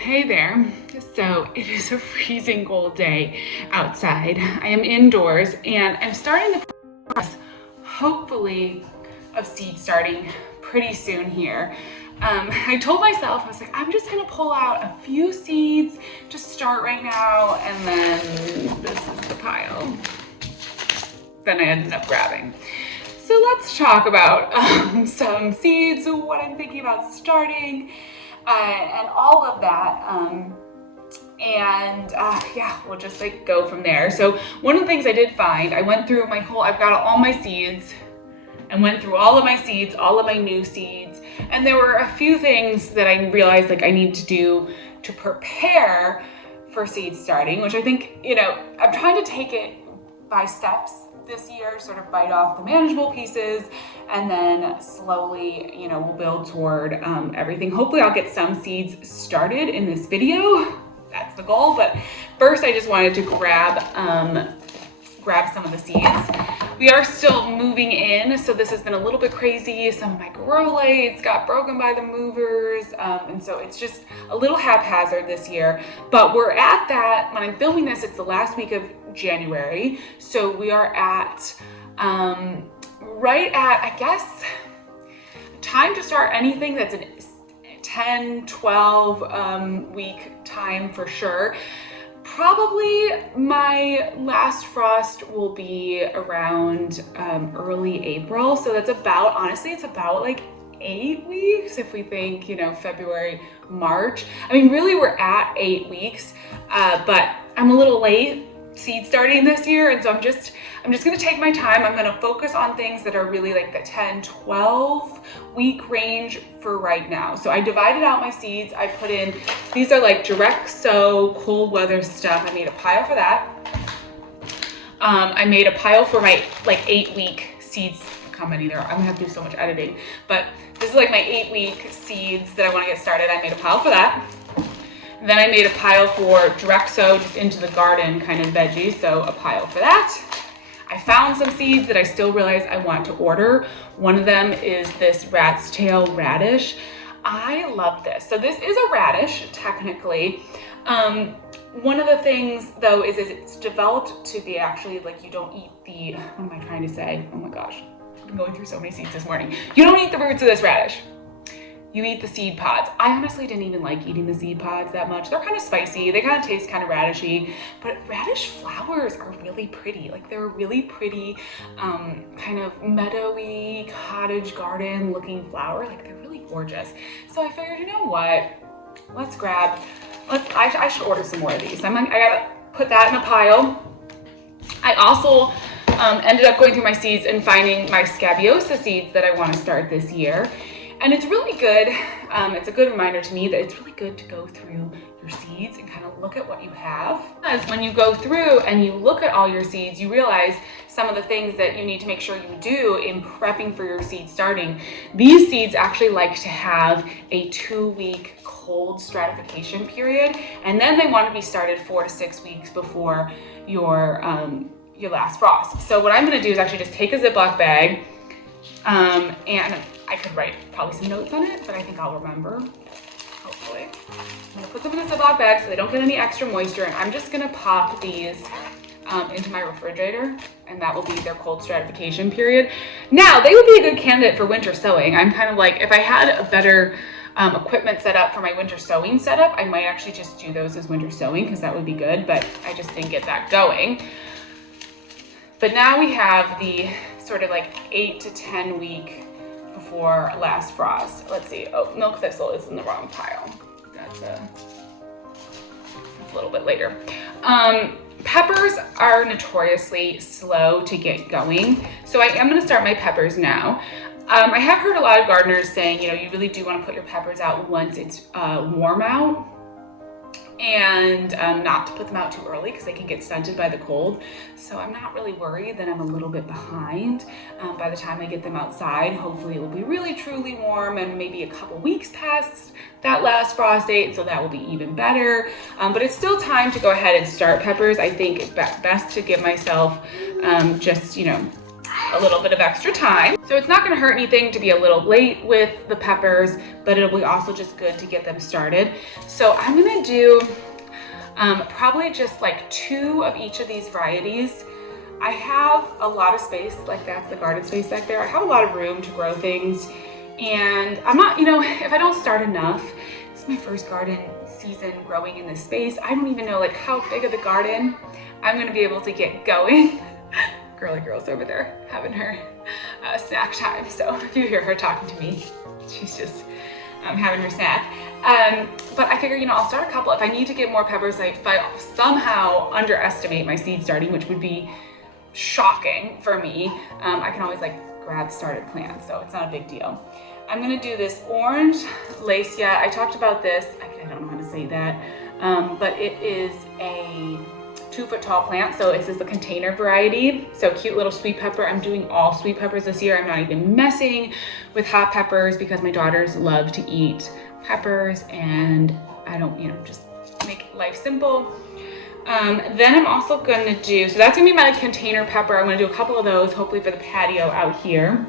Hey there. So it is a freezing cold day outside. I am indoors and I'm starting the process, hopefully, of seed starting pretty soon here. I told myself, I was like, I'm just gonna pull out a few seeds to start right now, and then this is the pile. Then I ended up grabbing. So let's talk about some seeds, what I'm thinking about starting, and all of that. Yeah, we'll just like go from there. So one of the things I did find, I went through I've got all my seeds and went through all of my seeds, all of my new seeds. And there were a few things that I realized like I need to do to prepare for seed starting, which I think, I'm trying to take it by steps this year, sort of bite off the manageable pieces, and then slowly, we'll build toward everything. Hopefully I'll get some seeds started in this video. That's the goal. But first I just wanted to grab some of the seeds. We are still moving in, so this has been a little bit crazy. Some of my grow lights got broken by the movers, and so it's just a little haphazard this year. But we're at that, when I'm filming this, it's the last week of January, so we are at, right at, I guess, time to start anything that's a 10, 12 week time for sure. Probably my last frost will be around early April. So that's about, honestly, it's about like 8 weeks if we think, February, March. I mean, really we're at 8 weeks, but I'm a little late seed starting this year. And so I'm just gonna take my time. I'm gonna focus on things that are really like the 10, 12 week range for right now. So I divided out my seeds. I put in, these are like direct sow, cold weather stuff. I made a pile for that. I made a pile for my like 8 week seeds. How many there are? I'm gonna have to do so much editing, but this is like my 8 week seeds that I wanna get started. I made a pile for that. Then I made a pile for direct sow, just into the garden kind of veggies, so a pile for that. I found some seeds that I still realize I want to order. One of them is this rat's tail radish. I love this. So this is a radish, technically. One of the things though is it's developed to be actually like, you don't eat the, what am I trying to say? Oh my gosh, I've been going through so many seeds this morning. You don't eat the roots of this radish. You eat the seed pods. I honestly didn't even like eating the seed pods that much. They're kind of spicy. They kind of taste kind of radishy, but radish flowers are really pretty. Like they're a really pretty, kind of meadowy, cottage garden looking flower. Like they're really gorgeous. So I figured, you know what? I should order some more of these. I gotta put that in a pile. I also ended up going through my seeds and finding my scabiosa seeds that I want to start this year. And it's really good, it's a good reminder to me that it's really good to go through your seeds and kind of look at what you have. Because when you go through and you look at all your seeds, you realize some of the things that you need to make sure you do in prepping for your seed starting. These seeds actually like to have a 2 week cold stratification period, and then they want to be started 4 to 6 weeks before your last frost. So what I'm gonna do is actually just take a Ziploc bag, and I could write probably some notes on it, but I think I'll remember, hopefully. I'm gonna put them in a Ziploc bag so they don't get any extra moisture, and I'm just gonna pop these into my refrigerator, and that will be their cold stratification period. Now, they would be a good candidate for winter sowing. I'm kind of like, if I had a better equipment set up for my winter sowing setup, I might actually just do those as winter sowing, because that would be good, but I just didn't get that going. But now we have the sort of like 8 to 10 week before last frost. Let's see. Oh, milk thistle is in the wrong pile. That's a little bit later. Peppers are notoriously slow to get going, so I am going to start my peppers now. I have heard a lot of gardeners saying, you really do want to put your peppers out once it's warm out, and not to put them out too early because they can get stunted by the cold. So I'm not really worried that I'm a little bit behind. By the time I get them outside, hopefully it will be really truly warm and maybe a couple weeks past that last frost date, so that will be even better. But it's still time to go ahead and start peppers. I think it's best to give myself just, a little bit of extra time. So it's not gonna hurt anything to be a little late with the peppers, but it'll be also just good to get them started. So I'm gonna do probably just like 2 of each of these varieties. I have a lot of space, like that's the garden space back there. I have a lot of room to grow things, and I'm not, you know, if I don't start enough, this is my first garden season growing in this space. I don't even know like how big of the garden I'm gonna be able to get going. Girly girl's over there having her snack time. So if you hear her talking to me, she's just having her snack. But I figure, you know, I'll start a couple. If I need to get more peppers, like if I somehow underestimate my seed starting, which would be shocking for me, I can always like grab started plants, so it's not a big deal. I'm gonna do this orange lacea. I talked about this, I don't know how to say that, but it is a 2-foot tall plant, so it's just a container variety. So cute little sweet pepper. I'm doing all sweet peppers this year. I'm not even messing with hot peppers because my daughters love to eat peppers, and I don't, you know, just make life simple. Then I'm also gonna do, so that's gonna be my container pepper. I'm gonna do a couple of those, hopefully for the patio out here.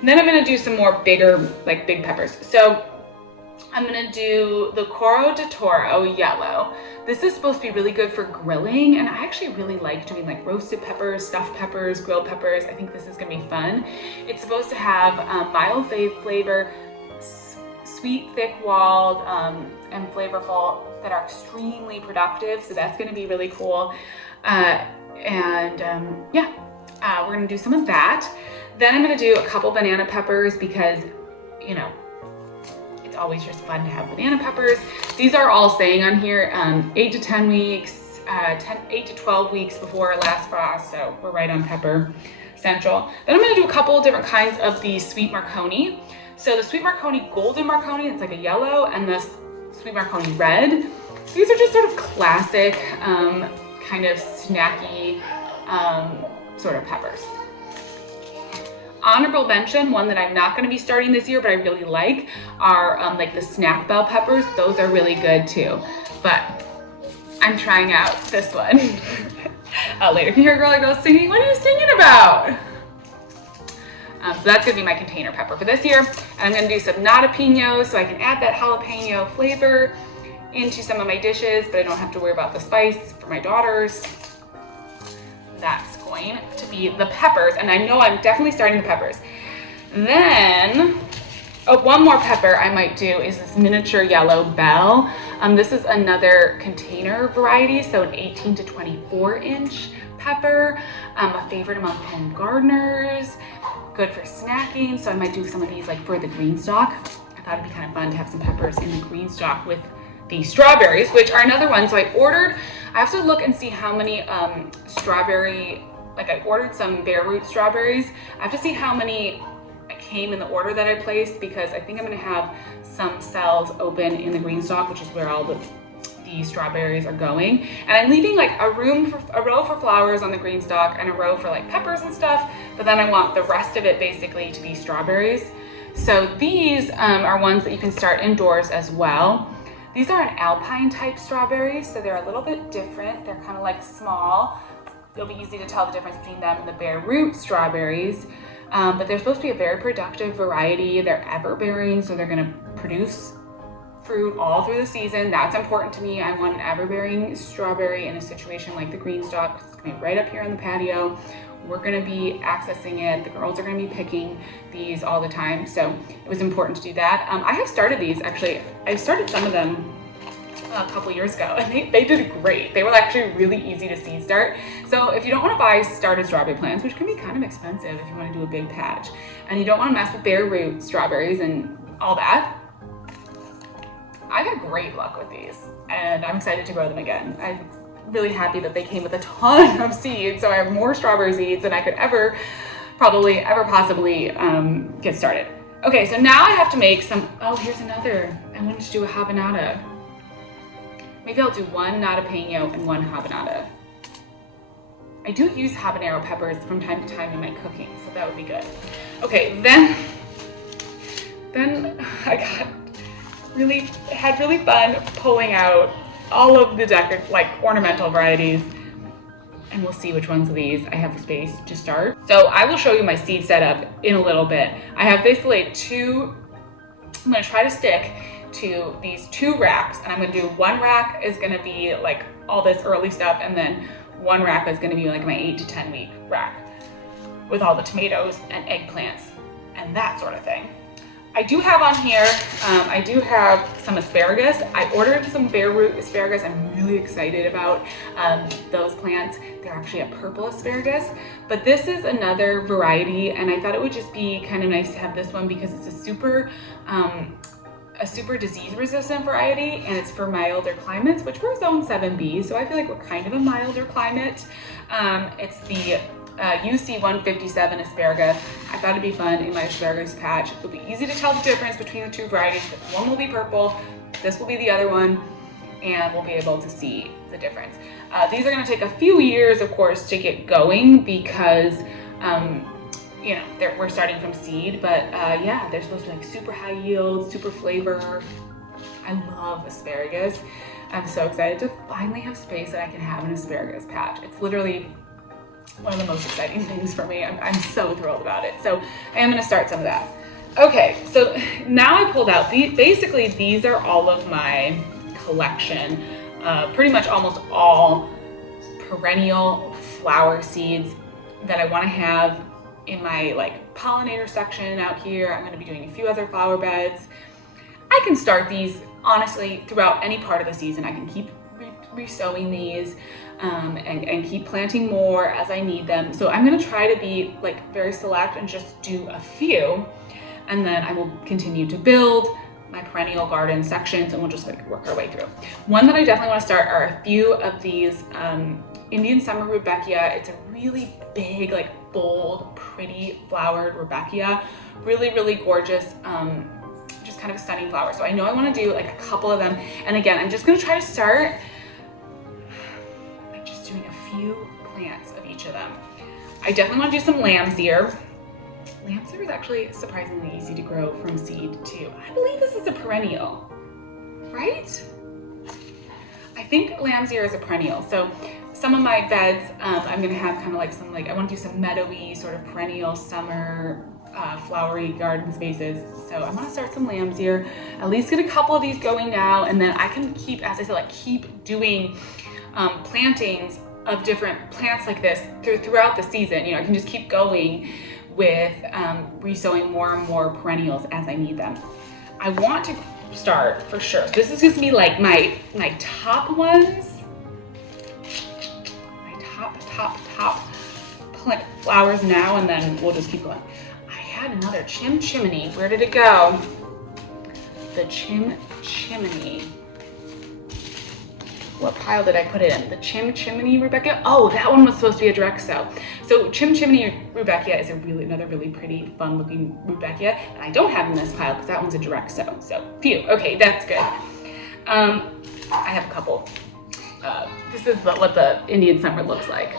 And then I'm gonna do some more bigger, like big peppers. So I'm gonna do the Coro de Toro yellow. This is supposed to be really good for grilling, and I actually really like doing like roasted peppers, stuffed peppers, grilled peppers. I think this is gonna be fun. It's supposed to have mild flavor, sweet, thick-walled, and flavorful, that are extremely productive. So that's gonna be really cool. Yeah, we're gonna do some of that. Then I'm gonna do a couple banana peppers because, you know, it's always just fun to have banana peppers. These are all saying on here 8 to 10 weeks, 8 to 12 weeks before last frost. So we're right on pepper central. Then I'm gonna do a couple of different kinds of the sweet Marconi. So the sweet Marconi, golden Marconi, it's like a yellow, and the sweet Marconi red. These are just sort of classic, kind of snacky sort of peppers. Honorable mention, one that I'm not going to be starting this year, but I really like, are like the snack bell peppers. Those are really good too. But I'm trying out this one. Later, can you hear a girl go singing? What are you singing about? So that's gonna be my container pepper for this year. And I'm gonna do some jalapenos so I can add that jalapeno flavor into some of my dishes, but I don't have to worry about the spice for my daughters. That's going to be the peppers, and I know I'm definitely starting the peppers. Then, one more pepper I might do is this miniature yellow bell. This is another container variety, so an 18 to 24 inch pepper, a favorite among home gardeners, good for snacking. So I might do some of these like for the green stalk. I thought it'd be kind of fun to have some peppers in the green stalk with the strawberries, which are another one. So I have to look and see how many strawberry, like I ordered some bare root strawberries. I have to see how many came in the order that I placed, because I think I'm gonna have some cells open in the green stalk, which is where all the strawberries are going. And I'm leaving like a row for flowers on the green stalk and a row for like peppers and stuff, but then I want the rest of it basically to be strawberries. So these are ones that you can start indoors as well. These are an alpine type strawberries, so they're a little bit different. They're kind of like small. It'll be easy to tell the difference between them and the bare root strawberries. But they're supposed to be a very productive variety. They're ever-bearing, so they're gonna produce fruit all through the season. That's important to me. I want an ever-bearing strawberry in a situation like the green stalk. It's gonna be right up here on the patio. We're gonna be accessing it. The girls are gonna be picking these all the time. So it was important to do that. I have started these, actually. I started some of them a couple years ago, and they did great. They were actually really easy to seed start. So if you don't wanna buy started strawberry plants, which can be kind of expensive if you wanna do a big patch, and you don't wanna mess with bare root strawberries and all that, I've had great luck with these, and I'm excited to grow them again. I'm really happy that they came with a ton of seeds, so I have more strawberry seeds than I could ever possibly get started. Okay, so now I have to make some, oh, here's another. I wanted to do a habanada. Maybe I'll do one jalapeno and one habanada. I do use habanero peppers from time to time in my cooking, so that would be good. Okay, then I had really fun pulling out all of the ornamental varieties. and we'll see which ones of these I have the space to start. So I will show you my seed setup in a little bit. I have basically I'm gonna try to stick to these 2 racks, and I'm gonna do 1 rack is gonna be like all this early stuff, and then 1 rack is gonna be like my 8 to 10 week rack with all the tomatoes and eggplants and that sort of thing. I do have on here, I do have some asparagus. I ordered some bare root asparagus. I'm really excited about those plants. They're actually a purple asparagus, but this is another variety, and I thought it would just be kind of nice to have this one because it's a super disease resistant variety, and it's for milder climates, which we're zone 7B, so I feel like we're kind of a milder climate. It's the UC 157 asparagus. I thought it'd be fun in my asparagus patch. It'll be easy to tell the difference between the 2 varieties. One will be purple, this will be the other one, and we'll be able to see the difference. These are gonna take a few years, of course, to get going because you know, we're starting from seed, but yeah, they're supposed to be like super high yield, super flavor. I love asparagus. I'm so excited to finally have space that I can have an asparagus patch. It's literally one of the most exciting things for me. I'm so thrilled about it. So I am gonna start some of that. Okay, so now I pulled out, basically these are all of my collection, pretty much almost all perennial flower seeds that I wanna have in my like pollinator section out here. I'm gonna be doing a few other flower beds. I can start these honestly throughout any part of the season. I can keep resowing these and keep planting more as I need them. So I'm gonna try to be like very select and just do a few, and then I will continue to build my perennial garden sections, and we'll just like work our way through. One that I definitely want to start are a few of these Indian summer rudbeckia. It's a really big, like bold, pretty flowered rudbeckia. Really, really gorgeous, just kind of a stunning flower. So I know I want to do like a couple of them. And again, I'm just going to try to start like just doing a few plants of each of them. I definitely want to do some lamb's ear. Lamb's ear is actually surprisingly easy to grow from seed too. I believe this is a perennial, right? I think lamb's ear is a perennial. So some of my beds, I'm gonna have kind of like some, like I want to do some meadowy sort of perennial summer flowery garden spaces. So I want to start some lamb's ear, at least get a couple of these going now, and then I can keep, as I said, like keep doing plantings of different plants like this throughout the season. You know, I can just keep going with resowing more and more perennials as I need them. I want to start for sure. So this is just me like my top ones, my top flowers now, and then we'll just keep going. I had another chimney. Where did it go? The chimney. What pile did I put it in? The chimney rudbeckia? Oh, that one was supposed to be a direct sow. So chimney rudbeckia is another really pretty, fun looking rudbeckia, and I don't have in this pile because that one's a direct sow. So phew, okay, that's good. I have a couple. This is what the Indian summer looks like.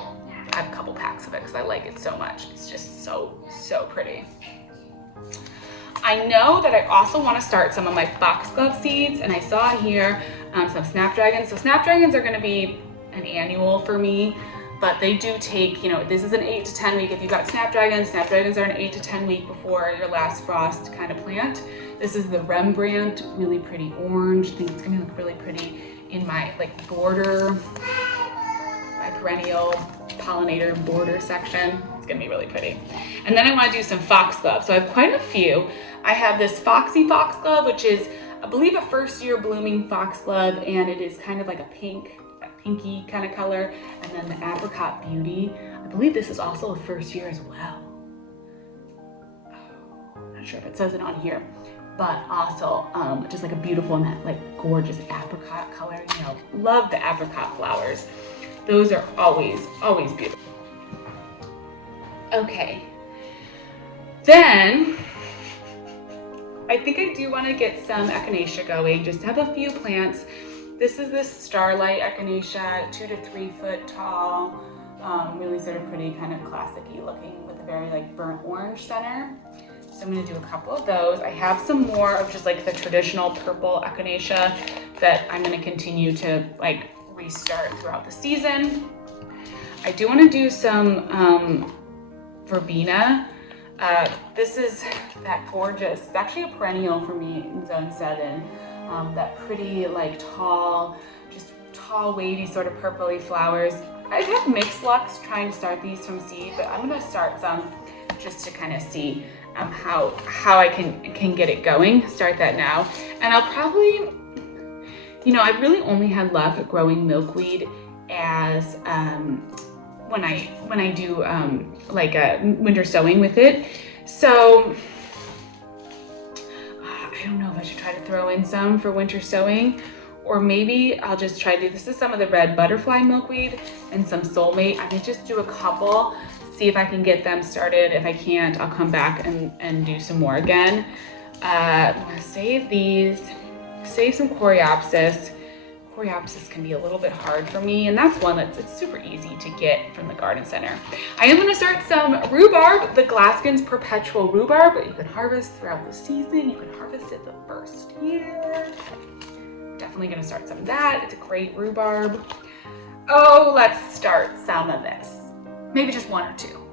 I have a couple packs of it because I like it so much. It's just so pretty. I know that I also want to start some of my foxglove seeds, and I saw in here some snapdragons. So snapdragons are going to be an annual for me, but they do take, you know, this is an 8 to 10 week. If you've got snapdragons are an 8 to 10 week before your last frost kind of plant. This is the Rembrandt, really pretty orange. I think it's going to look really pretty in my like border, my perennial pollinator border section. It's gonna be really pretty. And then I want to do some foxglove. So I have quite a few. I have this foxy foxglove, which is, I believe, a first year blooming foxglove, and it is kind of like a pinky kind of color. And then the apricot beauty, I believe this is also a first year as well. I'm not sure if it says it on here, but also just like a beautiful and that like gorgeous apricot color. You know, love the apricot flowers. Those are always beautiful. Okay, then I think I do want to get some echinacea going, just to have a few plants. This is this starlight echinacea, 2 to 3 foot tall, really sort of pretty, kind of classic-y looking with a very like burnt orange center. So I'm going to do a couple of those. I have some more of just like the traditional purple echinacea that I'm going to continue to like restart throughout the season. I do want to do some verbena. This is that gorgeous, it's actually a perennial for me in zone 7. That pretty like tall, just tall wavy sort of purpley flowers. I've had mixed lucks trying to start these from seed, but I'm gonna start some just to kind of see how I can get it going. Start that now. And I'll probably, you know, I've really only had luck growing milkweed as when I do like a winter sowing with it. So I don't know if I should try to throw in some for winter sowing, or maybe I'll just try to do, this is some of the red butterfly milkweed and some soulmate. I may just do a couple, see if I can get them started. If I can't, I'll come back and do some more again. I'm gonna save these, save some coreopsis. Coreopsis can be a little bit hard for me, and that's one it's super easy to get from the garden center. I am gonna start some rhubarb, the Glaskin's perpetual rhubarb, but you can harvest throughout the season. You can harvest it the first year. Definitely gonna start some of that. It's a great rhubarb. Oh, let's start some of this. Maybe just one or two.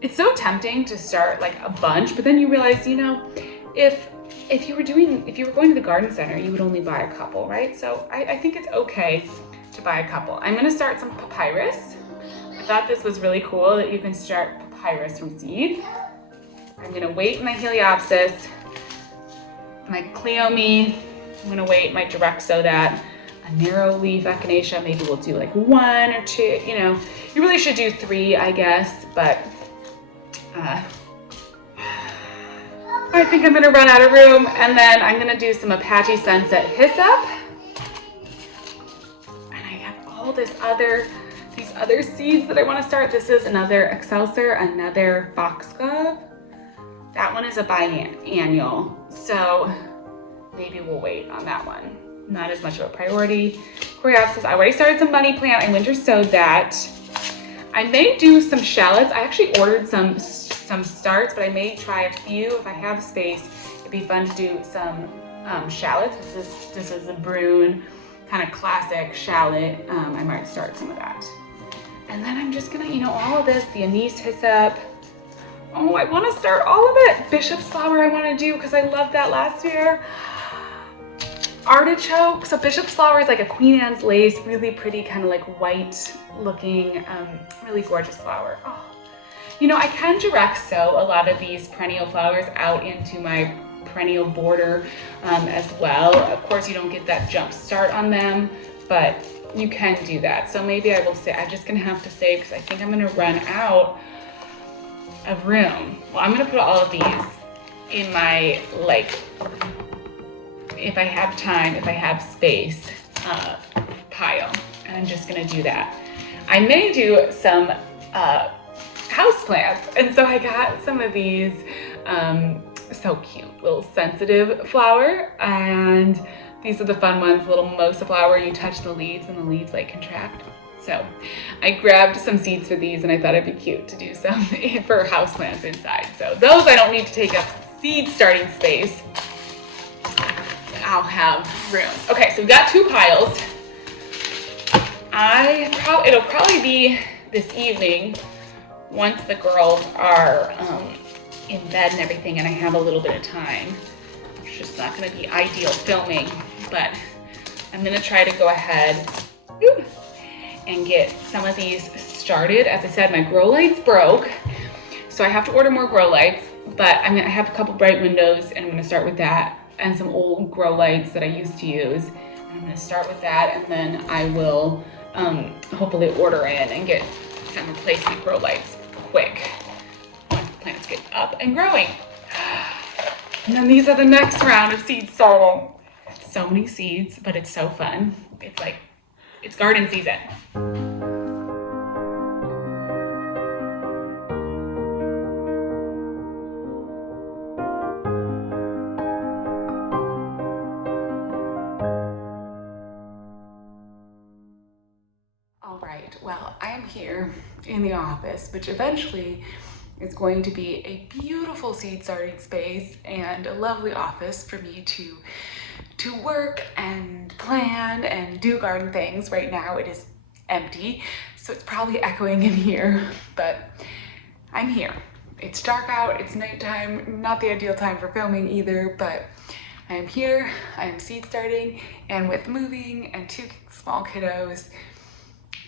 It's so tempting to start like a bunch, but then you realize, you know, if you were going to the garden center, you would only buy a couple, right? So I think it's okay to buy a couple. I'm gonna start some papyrus. I thought this was really cool that you can start papyrus from seed. I'm gonna wait my Heliopsis, my Cleome. I'm gonna wait my direct sow that. A narrow leaf echinacea, maybe we'll do like 1 or 2, you know. You really should do 3, I guess, but I think I'm gonna run out of room, and then I'm gonna do some Apache Sunset Hyssop. And I have all these other seeds that I wanna start. This is another Excelsior, another Foxglove. That one is a biannual, so maybe we'll wait on that one. Not as much of a priority. Coreopsis, I already started some money plant. I winter sowed that. I may do some shallots. I actually ordered some starts, but I may try a few if I have space. It'd be fun to do some shallots. This is a Brune, kind of classic shallot. I might start some of that. And then I'm just gonna, you know, all of this, the anise hyssop. Oh, I wanna start all of it. Bishop's flower I wanna do because I loved that last year. Artichoke. So bishop's flower is like a Queen Anne's lace, really pretty, kind of like white looking, really gorgeous flower. Oh. You know, I can direct sow a lot of these perennial flowers out into my perennial border as well. Of course, you don't get that jump start on them, but you can do that. So maybe I will say, I'm just gonna have to save because I think I'm gonna run out of room. Well, I'm gonna put all of these in my, like, if I have time, if I have space, pile, and I'm just gonna do that. I may do some house plants, and so I got some of these, so cute, little sensitive flower, and these are the fun ones, little mimosa flower. You touch the leaves and the leaves like contract. So I grabbed some seeds for these, and I thought it'd be cute to do some for house plants inside. So those I don't need to take up seed starting space. I'll have room. Okay, so we've got 2 piles. It'll probably be this evening once the girls are in bed and everything, and I have a little bit of time. It's just not gonna be ideal filming, but I'm gonna try to go ahead and get some of these started. As I said, my grow lights broke, so I have to order more grow lights, but I have a couple bright windows, and I'm gonna start with that, and some old grow lights that I used to use. And I'm gonna start with that, and then I will hopefully order in and get some replacement grow lights quick once the plants get up and growing. And then these are the next round of seed starting. So many seeds, but it's so fun. It's like, it's garden season. All right, well, I am here in the office, which eventually is going to be a beautiful seed starting space and a lovely office for me to work and plan and do garden things. Right now it is empty. so it's probably echoing in here, but I'm here. It's dark out, it's nighttime, not the ideal time for filming either, but I am here, I am seed starting, and with moving and 2 small kiddos,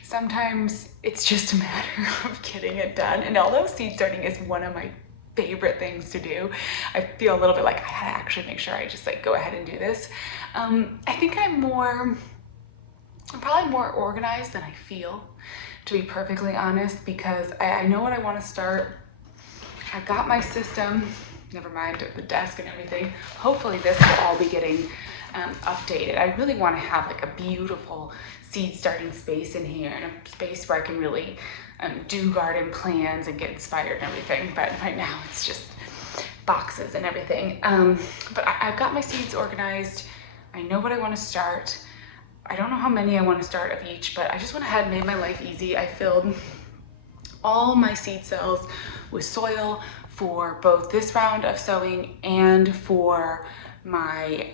sometimes it's just a matter of getting it done. And although seed starting is one of my favorite things to do, I feel a little bit like I gotta actually make sure I just like go ahead and do this. I think I'm probably more organized than I feel, to be perfectly honest, because I know what I want to start. I've got my system, never mind the desk and everything. Hopefully this will all be getting updated. I really want to have like a beautiful seed starting space in here, and a space where I can really do garden plans and get inspired and everything. But right now it's just boxes and everything. But I've got my seeds organized. I know what I want to start. I don't know how many I want to start of each, but I just went ahead and made my life easy. I filled all my seed cells with soil for both this round of sowing and for my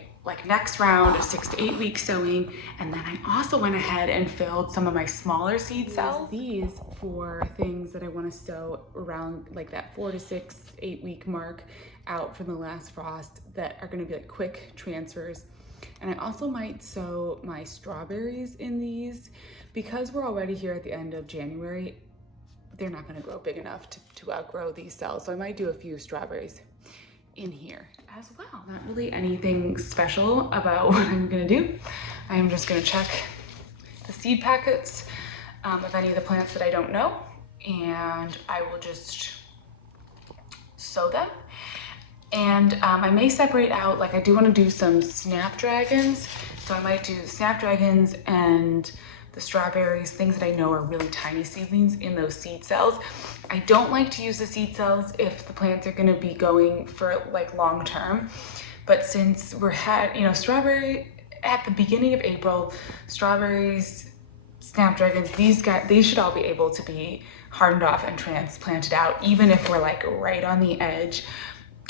next round of 6 to 8 week sowing. And then I also went ahead and filled some of my smaller seed cells, these for things that I want to sow around like that 4 to 6, 8 week mark out from the last frost, that are going to be like quick transfers. And I also might sow my strawberries in these, because we're already here at the end of January. They're not going to grow big enough to outgrow these cells. So I might do a few strawberries in here as well. Not really anything special about what I'm going to do. I'm just going to check the seed packets of any of the plants that I don't know, and I will just sow them. And I may separate out, like I do want to do some snapdragons. So I might do snapdragons and the strawberries, things that I know are really tiny seedlings, in those seed cells. I don't like to use the seed cells if the plants are going to be going for like long term. But since strawberry at the beginning of April, strawberries, snapdragons, these should all be able to be hardened off and transplanted out, even if we're like right on the edge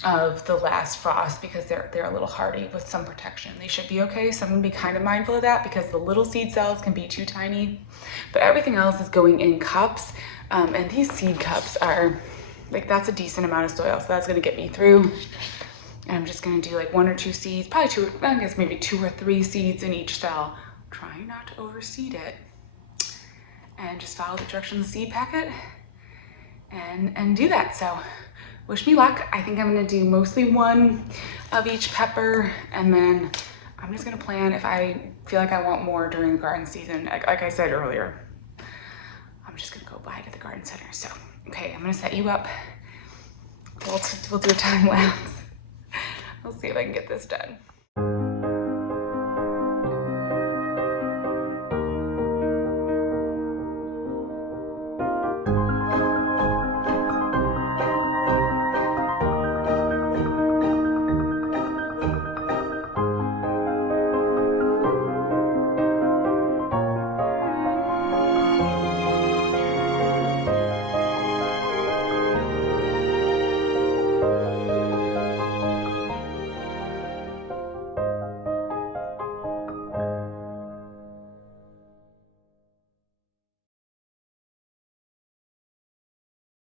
of the last frost, because they're a little hardy with some protection. They should be okay. So I'm gonna be kind of mindful of that, because the little seed cells can be too tiny, but everything else is going in cups. And these seed cups are like, that's a decent amount of soil. So that's gonna get me through. And I'm just gonna do like 1 or 2 seeds, probably 2, I guess maybe 2 or 3 seeds in each cell. Trying not to overseed it. And just follow the directions of the seed packet and do that. So wish me luck. I think I'm gonna do mostly 1 of each pepper, and then I'm just gonna plan if I feel like I want more during the garden season. Like I said earlier, I'm just gonna go by to the garden center. So, okay, I'm gonna set you up. We'll do a time lapse. We'll see if I can get this done.